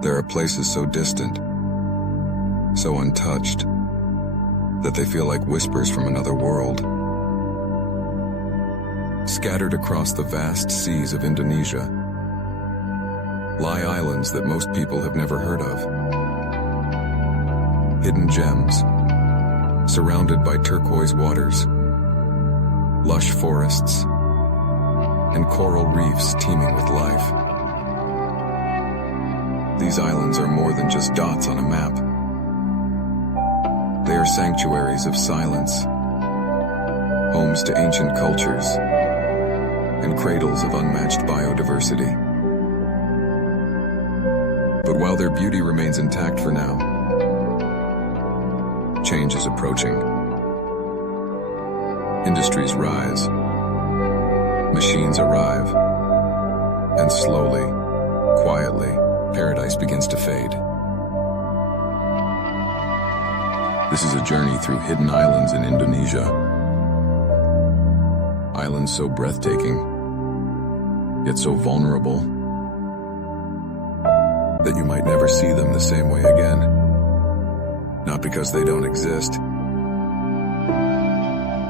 There are places so distant, so untouched, that they feel like whispers from another world. Scattered across the vast seas of Indonesia lie islands that most people have never heard of. Hidden gems, surrounded by turquoise waters, lush forests, and coral reefs teeming with life. These islands are more than just dots on a map. They are sanctuaries of silence, homes to ancient cultures, and cradles of unmatched biodiversity. But while their beauty remains intact for now, change is approaching. Industries rise, machines arrive, and slowly, quietly, paradise begins to fade. This is a journey through hidden islands in Indonesia. Islands so breathtaking, yet so vulnerable, that you might never see them the same way again. Not because they don't exist,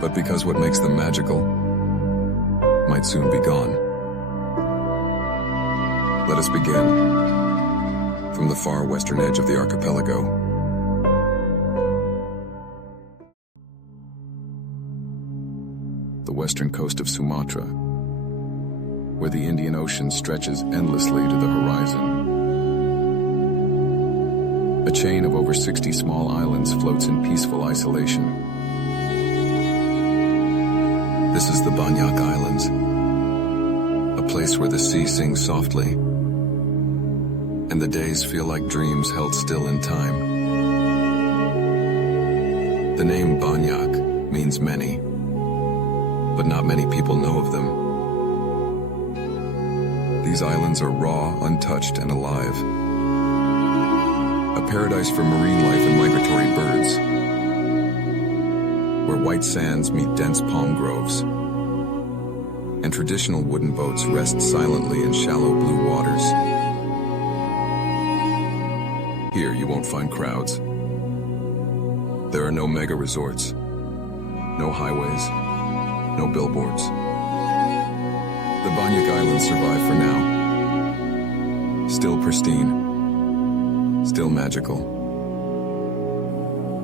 but because what makes them magical might soon be gone. Let us begin from the far western edge of the archipelago. The western coast of Sumatra, where the Indian Ocean stretches endlessly to the horizon. A chain of over 60 small islands floats in peaceful isolation. This is the Banyak Islands, a place where the sea sings softly, and the days feel like dreams held still in time. The name Banyak means many, but not many people know of them. These islands are raw, untouched, and alive. A paradise for marine life and migratory birds, where white sands meet dense palm groves, and traditional wooden boats rest silently in shallow blue waters. Here you won't find crowds. There are no mega resorts, no highways, no billboards. The Banyak Islands survive for now. Still pristine, still magical.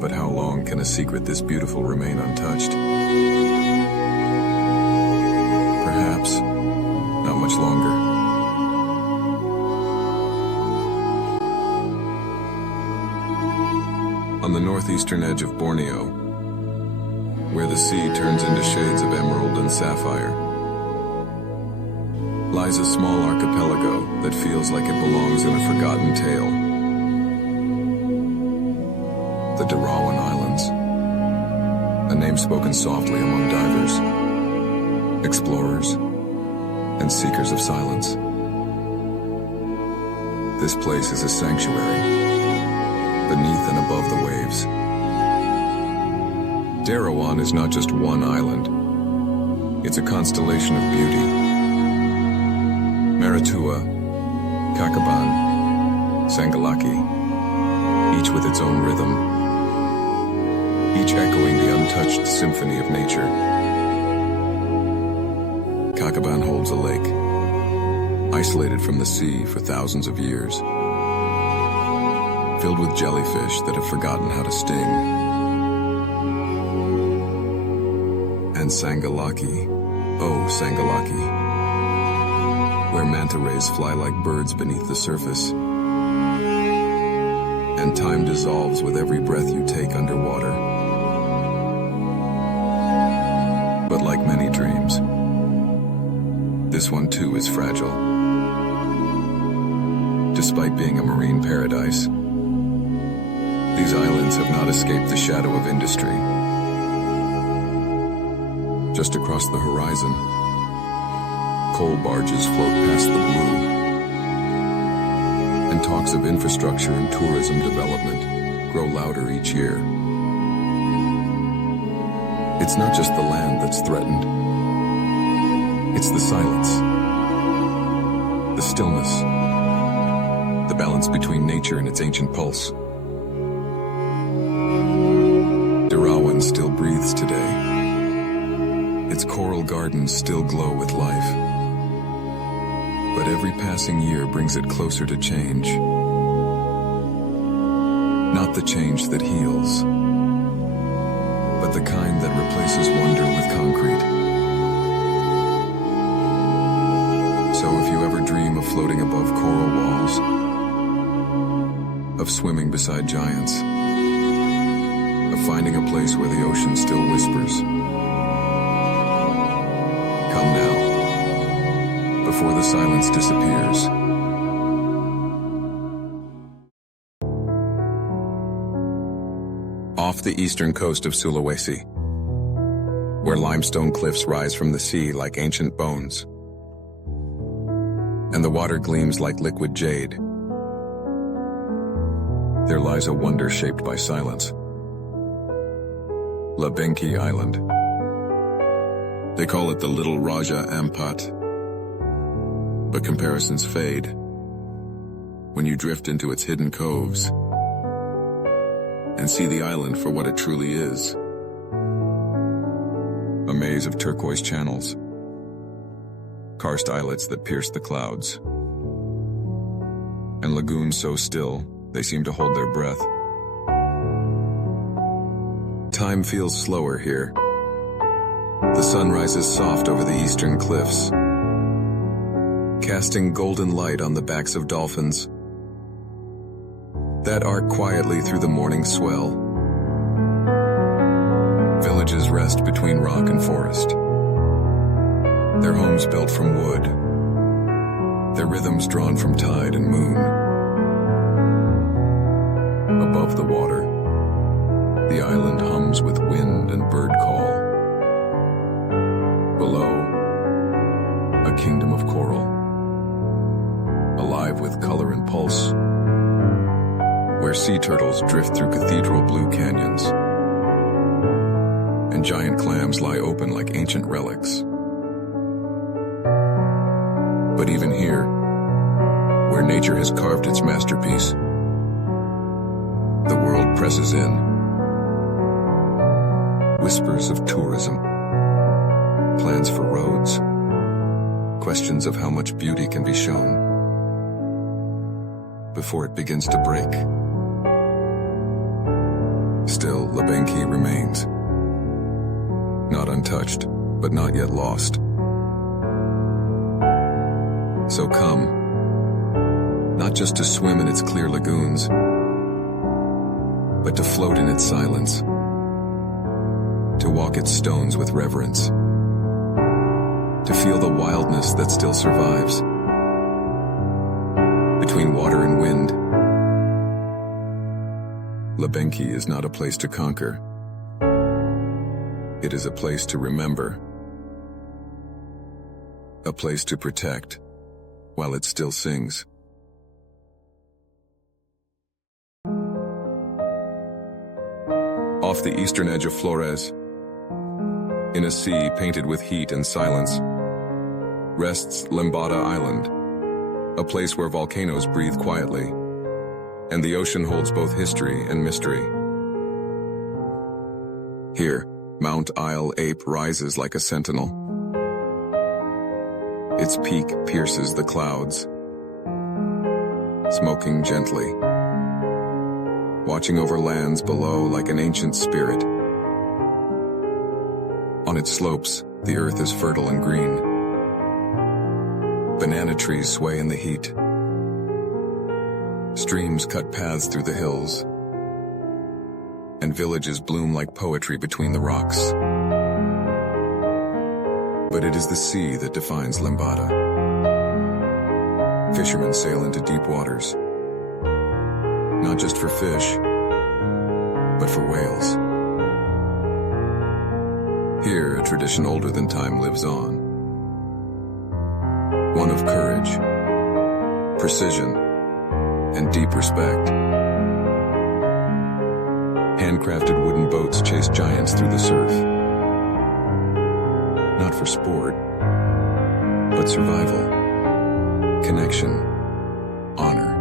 But how long can a secret this beautiful remain untouched? Perhaps not much longer. On the northeastern edge of Borneo, where the sea turns into shades of emerald and sapphire, lies a small archipelago that feels like it belongs in a forgotten tale. The Darawan Islands, a name spoken softly among divers, explorers, and seekers of silence. This place is a sanctuary, beneath and above the waves. Darawan is not just one island. It's a constellation of beauty. Maratua, Kakaban, Sangalaki, each with its own rhythm, each echoing the untouched symphony of nature. Kakaban holds a lake, isolated from the sea for thousands of years, filled with jellyfish that have forgotten how to sting. And Sangalaki, oh Sangalaki, where manta rays fly like birds beneath the surface, and time dissolves with every breath you take underwater. But like many dreams, this one too is fragile. Despite being a marine paradise, these islands have not escaped the shadow of industry. Just across the horizon, coal barges float past the blue, and talks of infrastructure and tourism development grow louder each year. It's not just the land that's threatened. It's the silence, the stillness, the balance between nature and its ancient pulse. Derawan still breathes today. Its coral gardens still glow with life. But every passing year brings it closer to change. Not the change that heals, but the kind that replaces wonder with concrete. So if you ever dream of floating above coral walls, of swimming beside giants, of finding a place where the ocean still whispers, come now, before the silence disappears. Off the eastern coast of Sulawesi, where limestone cliffs rise from the sea like ancient bones, and the water gleams like liquid jade, there lies a wonder shaped by silence. Labenki Island. They call it the Little Raja Ampat, but comparisons fade when you drift into its hidden coves and see the island for what it truly is. A maze of turquoise channels, karst islets that pierce the clouds, and lagoons so still they seem to hold their breath. Time feels slower here. The sun rises soft over the eastern cliffs, casting golden light on the backs of dolphins that arc quietly through the morning swell. Villages rest between rock and forest, their homes built from wood, their rhythms drawn from tide and moon. Above the water, the island hums with wind and bird call. Below, a kingdom of coral, alive with color and pulse, where sea turtles drift through cathedral blue canyons, and giant clams lie open like ancient relics. But even here, where nature has carved its masterpiece, the world presses in. Whispers of tourism, plans for roads, questions of how much beauty can be shown before it begins to break. Still, Labenki remains. Not untouched, but not yet lost. So come, not just to swim in its clear lagoons, but to float in its silence, to walk its stones with reverence, to feel the wildness that still survives between water and wind. Labenki is not a place to conquer. It is a place to remember, a place to protect while it still sings. Off the eastern edge of Flores, in a sea painted with heat and silence, rests Lembata Island, a place where volcanoes breathe quietly, and the ocean holds both history and mystery. Here, Mount Isle Ape rises like a sentinel. Its peak pierces the clouds, smoking gently, watching over lands below like an ancient spirit. On its slopes, the earth is fertile and green. Banana trees sway in the heat. Streams cut paths through the hills, and villages bloom like poetry between the rocks. But it is the sea that defines Lembata. Fishermen sail into deep waters, not just for fish, but for whales. Here, a tradition older than time lives on. One of courage, precision, and deep respect. Handcrafted wooden boats chase giants through the surf. Not for sport, but survival, connection, honor.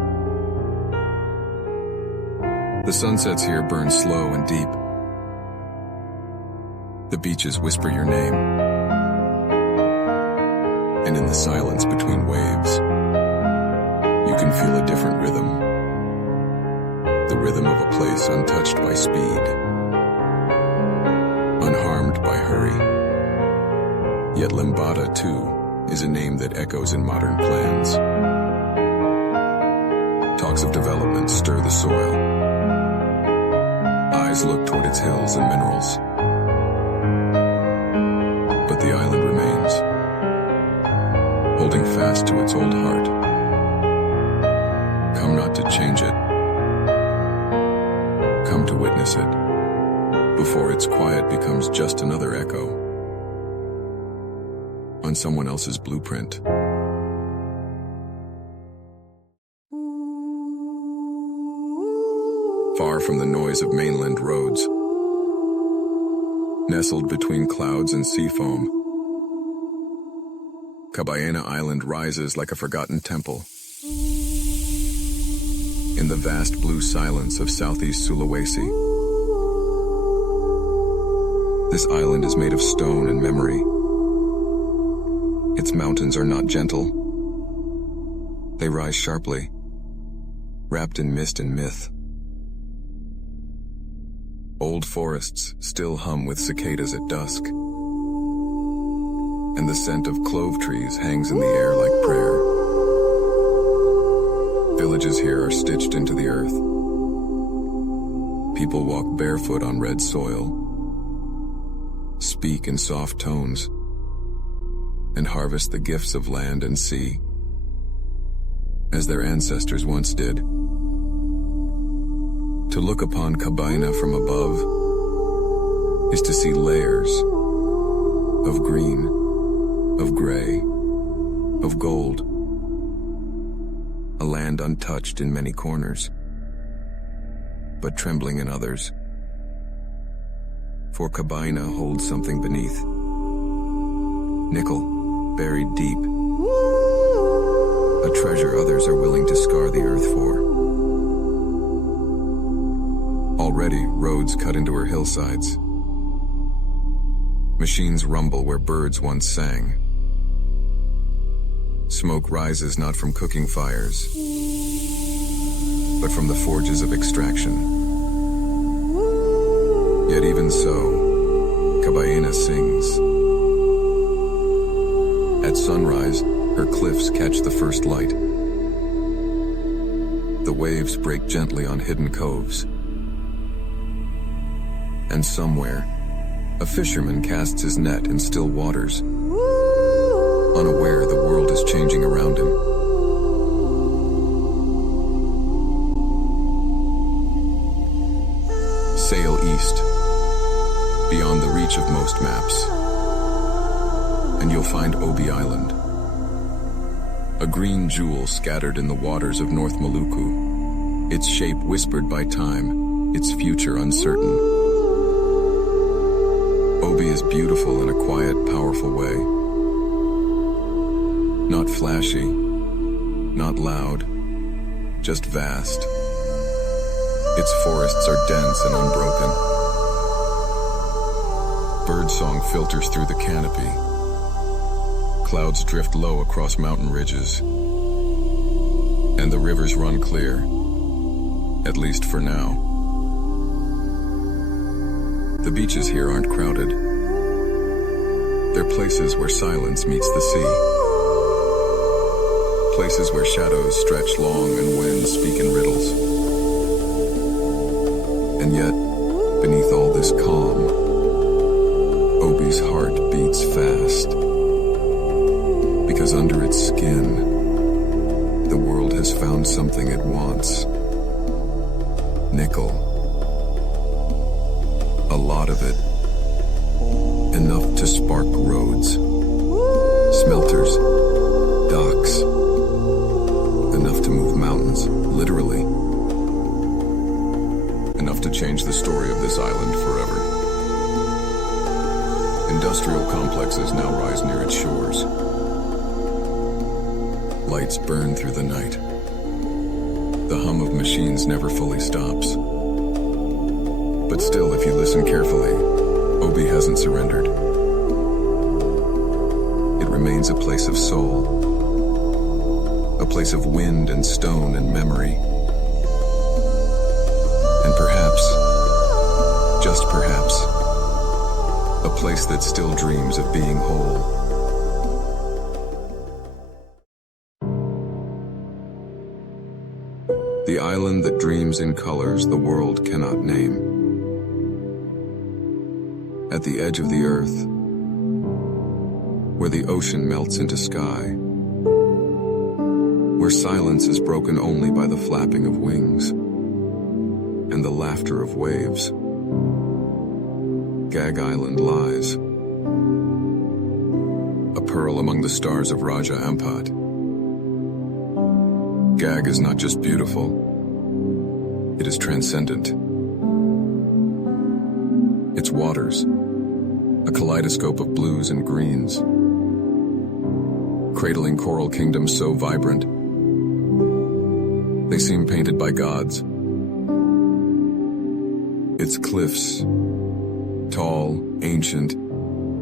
The sunsets here burn slow and deep. The beaches whisper your name. And in the silence between waves, you can feel a different rhythm. The rhythm of a place untouched by speed, unharmed by hurry. Yet Lembata, too, is a name that echoes in modern plans. Talks of development stir the soil. Eyes look toward its hills and minerals. But the island remains, holding fast to its old heart. Come not to change it. Come to witness it, before its quiet becomes just another echo on someone else's blueprint. Far from the noise of mainland roads, nestled between clouds and sea foam, Kabayana Island rises like a forgotten temple in the vast blue silence of southeast Sulawesi. This island is made of stone and memory. Its mountains are not gentle. They rise sharply, wrapped in mist and myth. Old forests still hum with cicadas at dusk, and the scent of clove trees hangs in the air like prayer. Villages here are stitched into the earth. People walk barefoot on red soil, speak in soft tones, and harvest the gifts of land and sea, as their ancestors once did. To look upon Kabaina from above is to see layers of green, of gray, of gold, a land untouched in many corners, but trembling in others. For Kabaina holds something beneath. Nickel, buried deep. A treasure others are willing to scar the earth for. Already, roads cut into her hillsides. Machines rumble where birds once sang. Smoke rises not from cooking fires, but from the forges of extraction. Yet even so, Kabaina sings. At sunrise, her cliffs catch the first light. The waves break gently on hidden coves. And somewhere, a fisherman casts his net in still waters, unaware the world is changing around him. Sail east, beyond the reach of most maps, and you'll find Obi Island, a green jewel scattered in the waters of North Maluku, its shape whispered by time, its future uncertain. Obi is beautiful in a quiet, powerful way. Not flashy, not loud, just vast. Its forests are dense and unbroken. Birdsong filters through the canopy. Clouds drift low across mountain ridges. And the rivers run clear, at least for now. The beaches here aren't crowded. They're places where silence meets the sea. Places where shadows stretch long and winds speak in riddles. And yet, beneath all this calm, Obi's heart beats fast. Because under its skin, the world has found something it wants. Nickel. A lot of it. Enough to spark roads, smelters, docks. Enough to move mountains, literally. Enough to change the story of this island forever. Industrial complexes now rise near its shores. Lights burn through the night. The hum of machines never fully stops. But still, if you listen carefully, Obi hasn't surrendered. It remains a place of soul, a place of wind and stone and memory. And perhaps, just perhaps, a place that still dreams of being whole. The island that dreams in colors the world cannot name. At the edge of the earth, where the ocean melts into sky, where silence is broken only by the flapping of wings and the laughter of waves, Gag Island lies, a pearl among the stars of Raja Ampat. Gag is not just beautiful, it is transcendent. Its waters, a kaleidoscope of blues and greens, cradling coral kingdoms so vibrant, they seem painted by gods. Its cliffs, tall, ancient,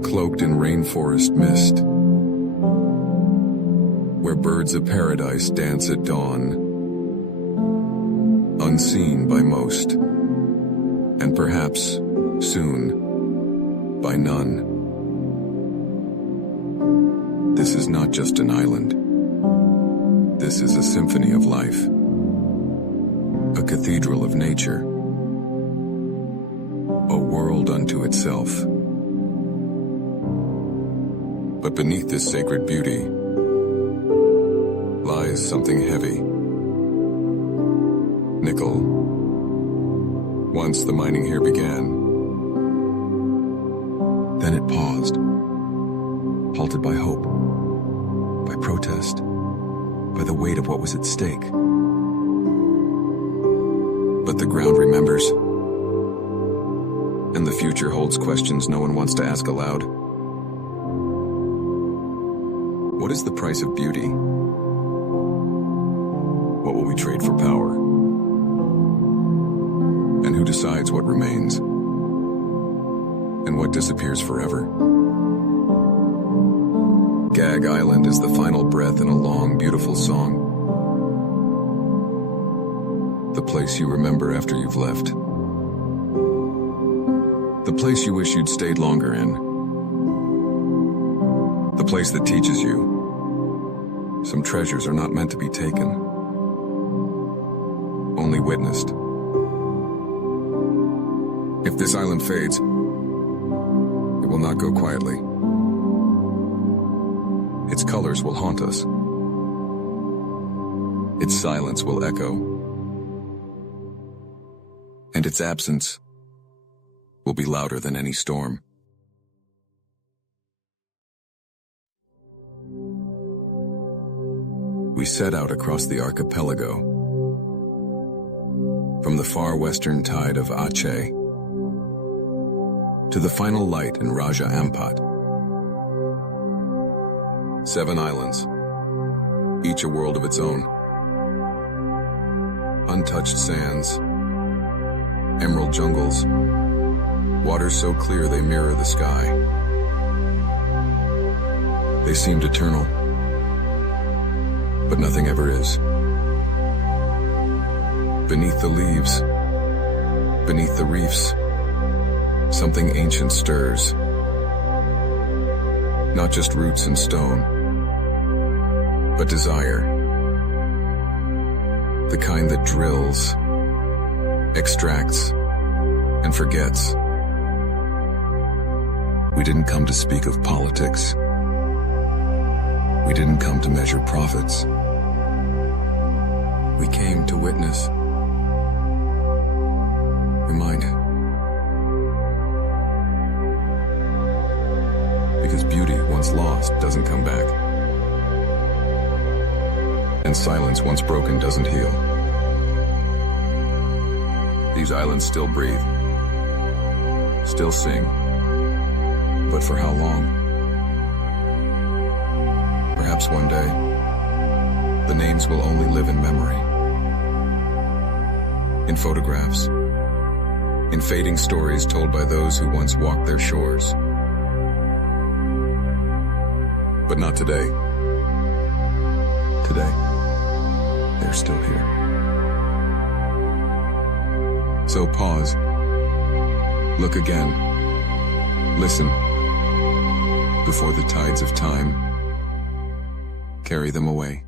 cloaked in rainforest mist, where birds of paradise dance at dawn, unseen by most, and perhaps, soon, by none. This is not just an island. This is a symphony of life, a cathedral of nature, a world unto itself. But beneath this sacred beauty lies something heavy. Nickel. Once the mining here began. Then it paused, halted by hope, by protest, by the weight of what was at stake. But the ground remembers, and the future holds questions no one wants to ask aloud. What is the price of beauty? What will we trade for power? And who decides what remains? And what disappears forever? Gag Island is the final breath in a long, beautiful song. The place you remember after you've left. The place you wish you'd stayed longer in. The place that teaches you some treasures are not meant to be taken, only witnessed. If this island fades, it will not go quietly. Its colors will haunt us. Its silence will echo. And its absence will be louder than any storm. We set out across the archipelago, from the far western tide of Aceh to the final light in Raja Ampat. 7 islands, each a world of its own. Untouched sands, emerald jungles, waters so clear they mirror the sky. They seemed eternal, but nothing ever is. Beneath the leaves, beneath the reefs, something ancient stirs. Not just roots and stone, but desire. The kind that drills, extracts, and forgets. We didn't come to speak of politics. We didn't come to measure profits. We came to witness, remind. Because beauty, once lost, doesn't come back. And silence, once broken, doesn't heal. These islands still breathe, still sing. But for how long? Perhaps one day, the names will only live in memory. In photographs, in fading stories told by those who once walked their shores. But not today. Today, they're still here. So pause. Look again. Listen. Before the tides of time carry them away.